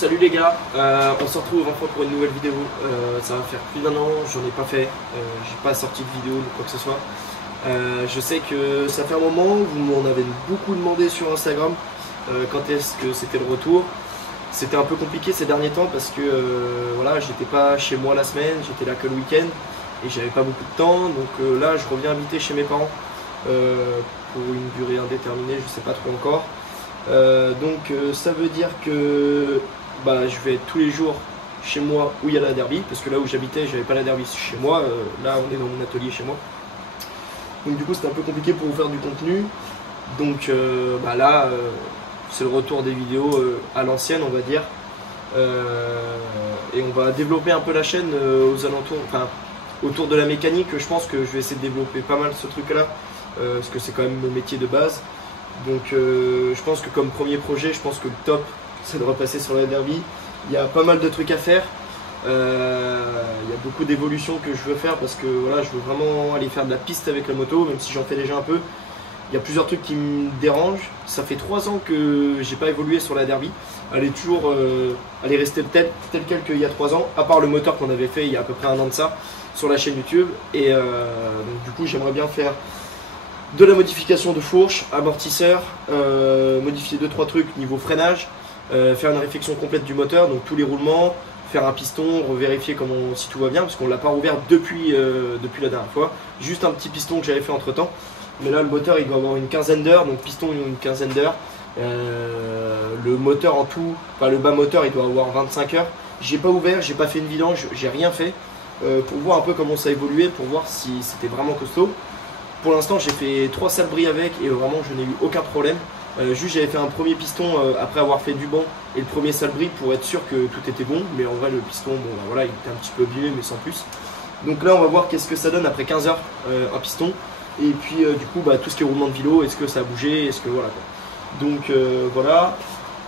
Salut les gars, on se retrouve enfin pour une nouvelle vidéo. Ça va faire plus d'un an, j'en ai pas fait, j'ai pas sorti de vidéo ou quoi que ce soit. Je sais que ça fait un moment, vous m'en avez beaucoup demandé sur Instagram quand est-ce que c'était le retour. C'était un peu compliqué ces derniers temps parce que voilà, j'étais pas chez moi la semaine, j'étais là que le week-end et j'avais pas beaucoup de temps. Donc là, je reviens habiter chez mes parents pour une durée indéterminée, je sais pas trop encore. Donc ça veut dire que je vais être tous les jours chez moi où il y a la derby, parce que là où j'habitais j'avais pas la derby chez moi, là on est dans mon atelier chez moi, donc du coup c'était un peu compliqué pour vous faire du contenu. Donc là c'est le retour des vidéos à l'ancienne, on va dire, et on va développer un peu la chaîne aux alentours, enfin autour de la mécanique. Je pense que je vais essayer de développer pas mal ce truc là, parce que c'est quand même mon métier de base. Donc je pense que comme premier projet, je pense que le top c'est de repasser sur la derby. Il y a pas mal de trucs à faire, il y a beaucoup d'évolutions que je veux faire parce que voilà, je veux vraiment aller faire de la piste avec la moto, même si j'en fais déjà un peu. Il y a plusieurs trucs qui me dérangent. Ça fait 3 ans que j'ai pas évolué sur la derby. Elle est toujours elle est restée telle quelle qu'il y a 3 ans, à part le moteur qu'on avait fait il y a à peu près 1 an de ça sur la chaîne YouTube. Et donc du coup j'aimerais bien faire de la modification de fourche, amortisseur, modifier 2-3 trucs niveau freinage, faire une réflexion complète du moteur, donc tous les roulements, faire un piston, revérifier si tout va bien, parce qu'on ne l'a pas rouvert depuis la dernière fois, juste un petit piston que j'avais fait entre temps. Mais là le moteur il doit avoir une quinzaine d'heures, donc piston une quinzaine d'heures, le moteur en tout, enfin le bas moteur il doit avoir 25 heures. J'ai pas ouvert, j'ai pas fait une vidange, j'ai rien fait, pour voir un peu comment ça évoluait, pour voir si c'était vraiment costaud. Pour l'instant j'ai fait 3 salbris avec et vraiment je n'ai eu aucun problème. Juste j'avais fait un premier piston après avoir fait du banc et le premier salbris pour être sûr que tout était bon. Mais en vrai le piston, voilà, il était un petit peu abîmé mais sans plus. Donc là on va voir qu'est-ce que ça donne après 15 heures un piston. Et puis du coup tout ce qui est roulement de vélo, est-ce que ça a bougé, est-ce que voilà quoi. Donc voilà.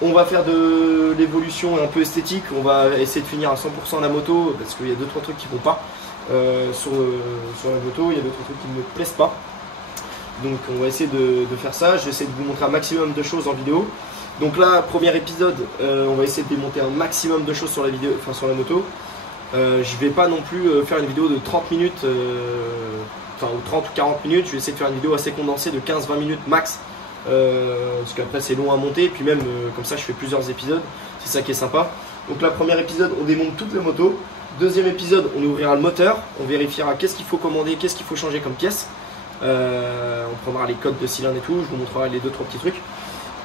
On va faire de l'évolution un peu esthétique. On va essayer de finir à 100% la moto parce qu'il y a 2-3 trucs qui vont pas. Sur la moto, il y a d'autres trucs qui ne me plaisent pas, donc on va essayer de faire ça. Je vais essayer de vous montrer un maximum de choses en vidéo. Donc là, premier épisode, on va essayer de démonter un maximum de choses sur la vidéo, enfin sur la moto. Je vais pas non plus faire une vidéo de 30 minutes, ou 30 ou 40 minutes. Je vais essayer de faire une vidéo assez condensée de 15-20 minutes max, parce qu'après c'est long à monter, puis même comme ça je fais plusieurs épisodes, c'est ça qui est sympa. Donc là, premier épisode, on démonte toute la moto. Deuxième épisode, on ouvrira le moteur, on vérifiera qu'est-ce qu'il faut commander, qu'est-ce qu'il faut changer comme pièce. On prendra les codes de cylindre et tout, je vous montrerai les 2-3 petits trucs.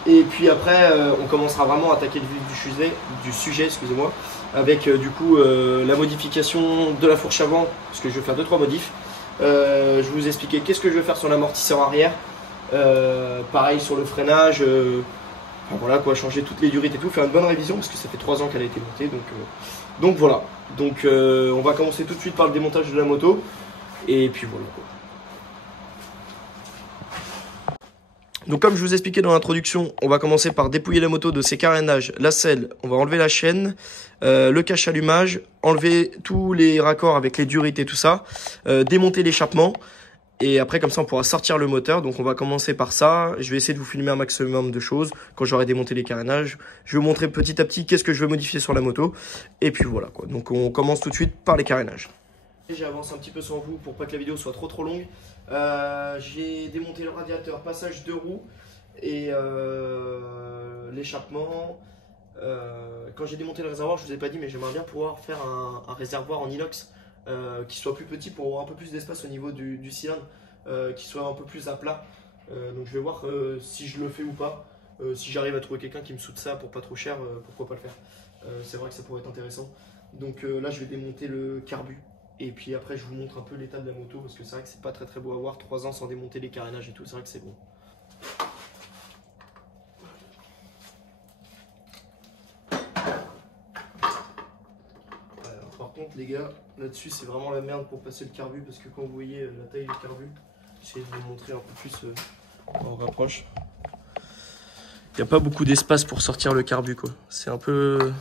Et puis après, on commencera vraiment à attaquer le vif du sujet, excusez-moi, avec du coup la modification de la fourche avant, parce que je vais faire 2-3 modifs. Je vais vous expliquer qu'est-ce que je vais faire sur l'amortisseur arrière, pareil sur le freinage, enfin, voilà quoi, changer toutes les durites et tout, faire une bonne révision parce que ça fait 3 ans qu'elle a été montée, donc voilà. Donc on va commencer tout de suite par le démontage de la moto et puis voilà quoi. Donc comme je vous expliquais dans l'introduction, on va commencer par dépouiller la moto de ses carénages, la selle, on va enlever la chaîne, le cache-allumage, enlever tous les raccords avec les durites et tout ça, démonter l'échappement. Et après comme ça on pourra sortir le moteur. Donc on va commencer par ça. Je vais essayer de vous filmer un maximum de choses quand j'aurai démonté les carénages. Je vais vous montrer petit à petit qu'est-ce que je veux modifier sur la moto. Et puis voilà quoi. Donc on commence tout de suite par les carénages. J'avance un petit peu sans vous pour pas que la vidéo soit trop longue. J'ai démonté le radiateur, passage de roue et l'échappement. Quand j'ai démonté le réservoir, je vous ai pas dit, mais j'aimerais bien pouvoir faire un réservoir en inox qui soit plus petit pour avoir un peu plus d'espace au niveau du cylindre, qui soit un peu plus à plat. Donc je vais voir si je le fais ou pas. Si j'arrive à trouver quelqu'un qui me soude ça pour pas trop cher, pourquoi pas le faire. C'est vrai que ça pourrait être intéressant. Donc là je vais démonter le carbu. Et puis après je vous montre un peu l'état de la moto parce que c'est vrai que c'est pas très beau à voir, 3 ans sans démonter les carénages et tout, c'est vrai que c'est bon. Alors, par contre les gars, là-dessus c'est vraiment la merde pour passer le carbu parce que quand vous voyez la taille du carbu, j'essaie de vous montrer un peu plus quand on rapproche. Il n'y a pas beaucoup d'espace pour sortir le carbu quoi, c'est un peu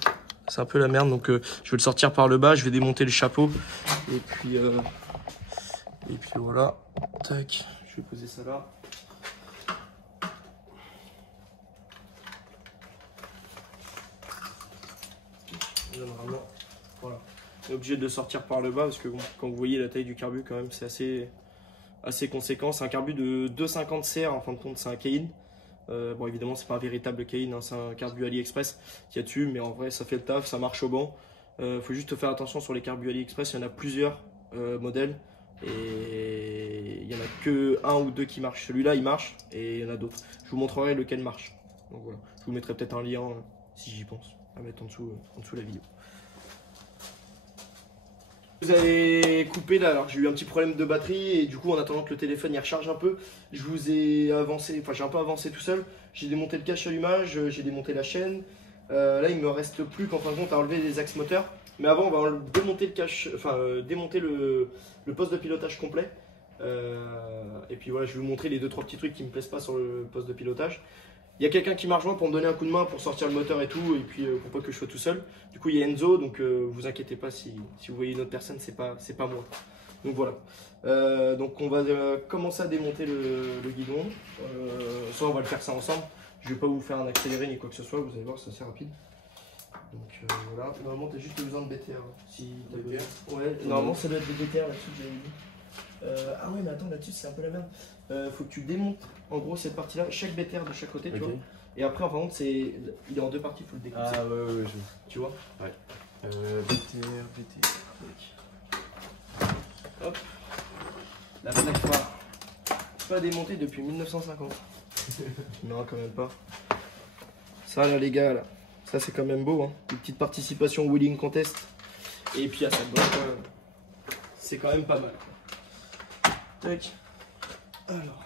la merde, donc je vais le sortir par le bas, je vais démonter le chapeau et puis voilà, tac, je vais poser ça là. généralement. Voilà. On est obligé de sortir par le bas parce que bon, quand vous voyez la taille du carbu, quand même, c'est assez conséquent. C'est un carbu de 250 CR, en fin de compte, c'est un Cayin. Bon, évidemment, c'est pas un véritable Cayin, hein, c'est un carbu AliExpress qu'il y a dessus, mais en vrai, ça fait le taf, ça marche au banc. Faut juste faire attention sur les carbus AliExpress, il y en a plusieurs modèles et il y en a que un ou deux qui marchent. Celui-là, il marche et il y en a d'autres. Je vous montrerai lequel marche. Donc voilà, je vous mettrai peut-être un lien si j'y pense à mettre en dessous la vidéo. Vous avez coupé là, alors j'ai eu un petit problème de batterie et du coup en attendant que le téléphone y recharge un peu, je vous ai avancé, enfin j'ai un peu avancé tout seul, j'ai démonté le cache allumage, j'ai démonté la chaîne, là il me reste plus qu'en fin de compte à enlever les axes moteurs, mais avant on va démonter le cache, démonter le poste de pilotage complet, et puis voilà je vais vous montrer les 2-3 petits trucs qui me plaisent pas sur le poste de pilotage. Il y a quelqu'un qui m'a rejoint pour me donner un coup de main pour sortir le moteur et tout, et puis pour pas que je sois tout seul. Du coup, il y a Enzo, donc vous inquiétez pas si vous voyez une autre personne, c'est pas moi. Donc voilà. Donc on va commencer à démonter le guidon. Ça, on va le faire ça ensemble. Je vais pas vous faire un accéléré ni quoi que ce soit, vous allez voir, c'est assez rapide. Donc voilà. Normalement, tu as juste besoin de BTR. Si t'as besoin. Ouais, normalement, ça doit être des BTR là-dessus, j'avais dit. Ah ouais mais attends là-dessus c'est un peu la merde. Faut que tu démontes en gros cette partie là, chaque BTR de chaque côté, okay. Tu vois. Et après en fin il est en deux parties, il faut le découper. Ah ouais, tu vois. Ouais. BTR. Hop. La plaque phare. Pas démontée depuis 1950. Non quand même pas. Ça là les gars là, ça c'est quand même beau hein. Une petite participation Wheeling Contest. Et puis à cette bloc, c'est quand même pas mal. Tac. Alors.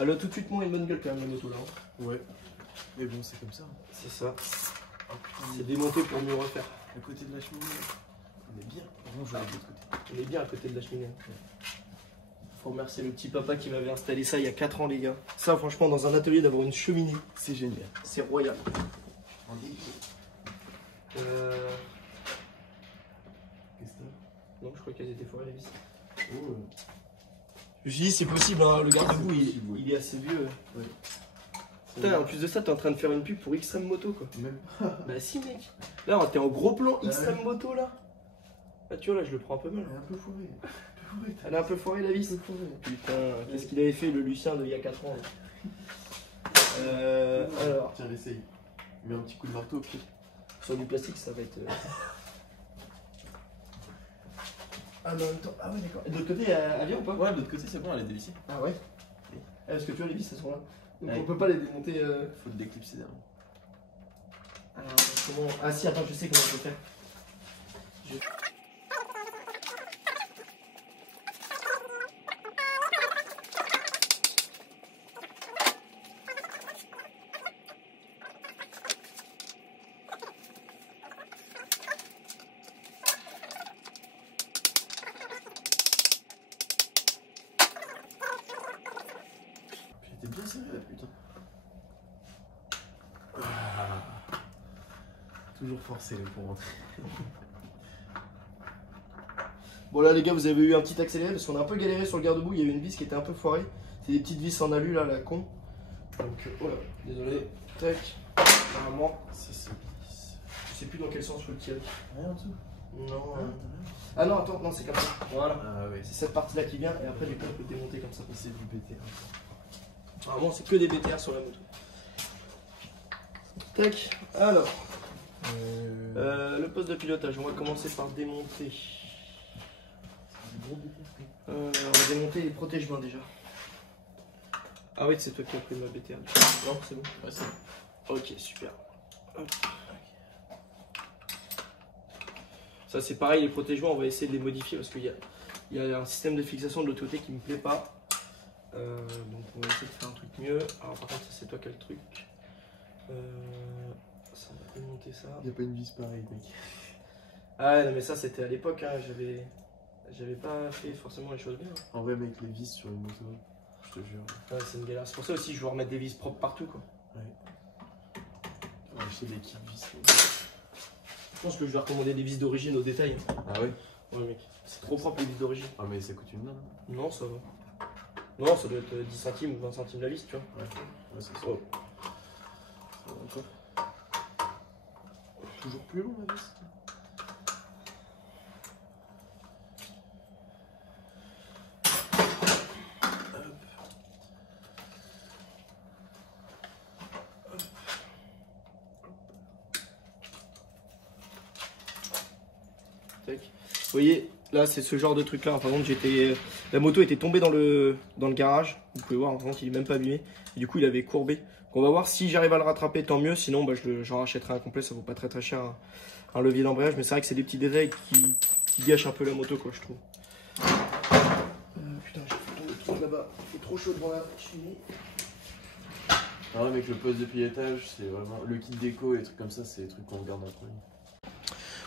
Elle a tout de suite moins une bonne gueule quand même la moto là. Hein. Ouais. Mais bon c'est comme ça. C'est ça. Oh, c'est démonté pour mieux refaire. À côté de la cheminée. On est bien. Non, je vais de l'autre côté. On est bien à côté de la cheminée. Faut remercier le petit papa qui m'avait installé ça il y a 4 ans les gars. Ça franchement dans un atelier d'avoir une cheminée. C'est génial. C'est royal. Qu'est-ce que non je crois qu'elles étaient forées les vis. Oh. Je me suis dit c'est possible hein, le garde-boue il est assez vieux. Ouais. Putain, en plus de ça t'es en train de faire une pub pour Extreme Moto quoi. Même. Bah si mec. Là t'es en gros plan Extreme Moto là. Là tu vois là je le prends un peu mal. Elle est un peu fourrée. Elle est un peu foirée la vis. Putain, qu'est-ce qu'il avait fait le Lucien de il y a 4 ans. Alors. Tiens essaye. Mets un petit coup de marteau au pied. Sur du plastique ça va être. Ah mais en même temps, ah ouais d'accord. Et de l'autre côté, elle vient ou pas? Ouais, de l'autre côté c'est bon, elle est dévissée. Ah ouais. Parce que tu vois les vis elles sont là. Donc ouais. On peut pas les démonter. Faut le déclipser derrière. Alors comment. Ah si attends je sais comment je peux faire. T'es bien serré là, putain. Toujours forcé pour rentrer. Bon là les gars vous avez eu un petit accéléré parce qu'on a un peu galéré sur le garde-boue, il y avait une vis qui était un peu foirée. C'est des petites vis en alu là, la con. Donc oh là, désolé. Tac. Apparemment ça se glisse. Je sais plus dans quel sens faut le tirer. Rien en dessous. Non. Ah non attends, non c'est comme ça. Voilà. Ah ouais. C'est cette partie là qui vient et après du coup on peut démonter comme ça. C'est du BTR. Vraiment c'est que des BTR sur la moto. Tac. Alors. Le poste de pilotage, on va commencer par démonter. On va démonter les protège-mains déjà. Ah oui, c'est toi qui as pris ma BTR. Non, c'est bon. Ouais, c'est bon. Ok, super. Hop. Ça c'est pareil, les protège-mains, on va essayer de les modifier parce qu'il y a un système de fixation de l'autre côté qui me plaît pas. Donc on va essayer de faire un truc mieux. Alors par contre, ça c'est toi qui as le truc. Ça, on va démonter ça. Il n'y a pas une vis pareille, mec. Ah non mais ça c'était à l'époque, hein, j'avais pas fait forcément les choses bien. En vrai mec, les vis sur une moto, je te jure. Ouais, c'est une galère, c'est pour ça aussi que je veux remettre des vis propres partout quoi. Ouais. On va acheter des kits vis. Je pense que je vais recommander des vis d'origine au détail. Ah ouais? Ouais mec, c'est trop propre les vis d'origine. Ah mais ça coûte une blinde. Non ça va. Non ça doit être 10 centimes ou 20 centimes la vis tu vois. Ouais, ouais c'est ça. Oh. Ça va encore. toujours plus long la vis. Tac. Vous voyez, là c'est ce genre de truc là. Par contre, la moto était tombée dans le garage. Vous pouvez voir, par contre, il est même pas abîmé. Et du coup, il avait courbé. Donc, on va voir si j'arrive à le rattraper, tant mieux. Sinon, bah, j'en rachèterai un complet. Ça vaut pas très cher un levier d'embrayage. Mais c'est vrai que c'est des petits détails qui gâchent un peu la moto, quoi, je trouve. Putain, j'ai fait tomber le truc là-bas. Il fait trop chaud devant la cheminée. Ah ouais, mec, le poste de pilotage, c'est vraiment le kit déco et des trucs comme ça, c'est des trucs qu'on regarde en premier.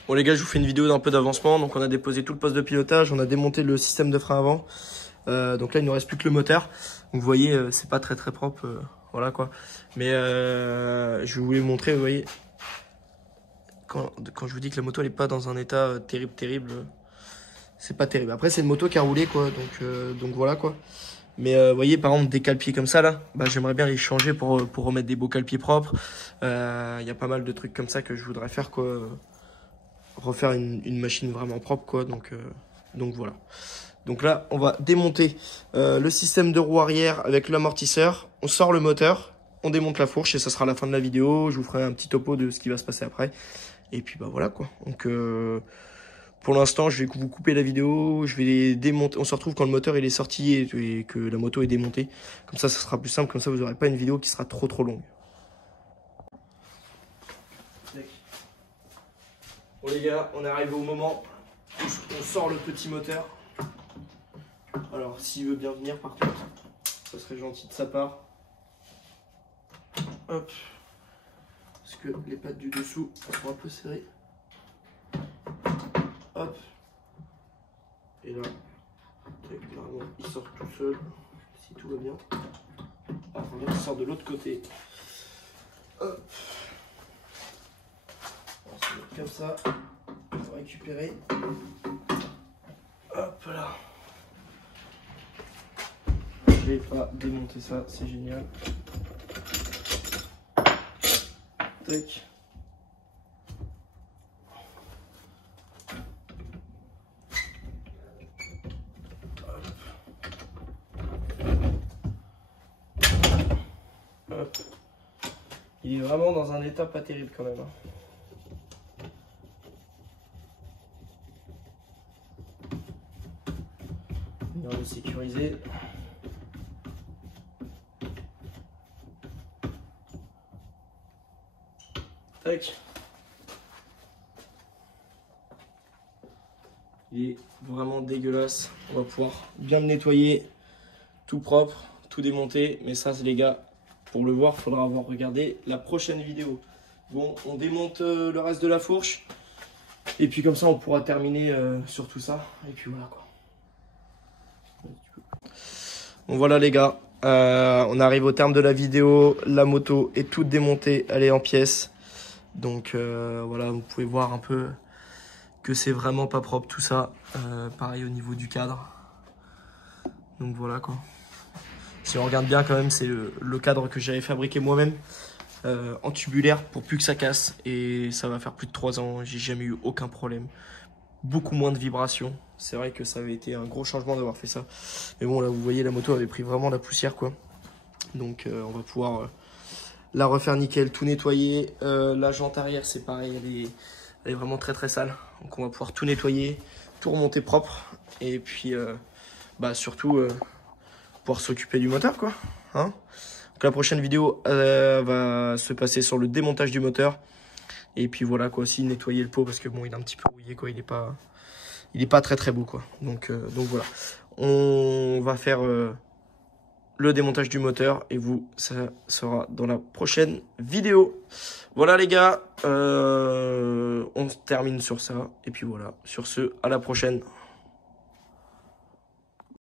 Bon les gars, je vous fais une vidéo d'un peu d'avancement. Donc on a déposé tout le poste de pilotage, on a démonté le système de frein avant. Donc là il ne nous reste plus que le moteur. Donc vous voyez, c'est pas très propre, voilà quoi. Mais je voulais vous montrer, vous voyez, quand je vous dis que la moto elle est pas dans un état terrible, c'est pas terrible. Après c'est une moto qui a roulé quoi, donc voilà quoi. Mais vous voyez par exemple des cale-pieds comme ça là, bah, j'aimerais bien les changer pour remettre des beaux cale-pieds propres. Y a pas mal de trucs comme ça que je voudrais faire quoi. Refaire une machine vraiment propre quoi, donc voilà. Donc là on va démonter le système de roue arrière avec l'amortisseur, on sort le moteur, on démonte la fourche et ça sera la fin de la vidéo. Je vous ferai un petit topo de ce qui va se passer après et puis bah voilà quoi. Donc pour l'instant je vais vous couper la vidéo, je vais les démonter, on se retrouve quand le moteur il est sorti et que la moto est démontée, comme ça sera plus simple, comme ça vous n'aurez pas une vidéo qui sera trop longue. Bon les gars, on est arrivé au moment où on sort le petit moteur. Alors s'il veut bien venir par contre, ça serait gentil de sa part. Hop. Parce que les pattes du dessous sont un peu serrées. Hop. Et là, généralement il sort tout seul, si tout va bien. Ah, il sort de l'autre côté. Hop. On se met comme ça, on va récupérer. Hop là. Je vais pas démonter ça, c'est génial. Tac. Hop. Il est vraiment dans un état pas terrible quand même. On va le sécuriser. Tac. Il est vraiment dégueulasse. On va pouvoir bien le nettoyer, tout propre, tout démonter. Mais ça, les gars, pour le voir, il faudra avoir regardé la prochaine vidéo. Bon, on démonte le reste de la fourche. Et puis comme ça, on pourra terminer sur tout ça. Et puis voilà quoi. Bon voilà les gars, on arrive au terme de la vidéo. La moto est toute démontée, elle est en pièces. Donc voilà, vous pouvez voir un peu que c'est vraiment pas propre tout ça. Pareil au niveau du cadre. Donc voilà quoi. Si on regarde bien quand même, c'est le cadre que j'avais fabriqué moi-même en tubulaire pour plus que ça casse. Et ça va faire plus de 3 ans, j'ai jamais eu aucun problème. Beaucoup moins de vibrations. C'est vrai que ça avait été un gros changement d'avoir fait ça. Mais bon là vous voyez la moto avait pris vraiment la poussière quoi. Donc on va pouvoir la refaire nickel, tout nettoyer. La jante arrière c'est pareil, elle est vraiment très sale. Donc on va pouvoir tout nettoyer, tout remonter propre. Et puis bah surtout pouvoir s'occuper du moteur quoi. Hein, donc la prochaine vidéo va se passer sur le démontage du moteur. Et puis voilà quoi, aussi nettoyer le pot parce que bon il est un petit peu rouillé quoi, il est pas très beau quoi. Donc voilà, on va faire le démontage du moteur et vous ça sera dans la prochaine vidéo. Voilà les gars, on termine sur ça et puis voilà, sur ce à la prochaine.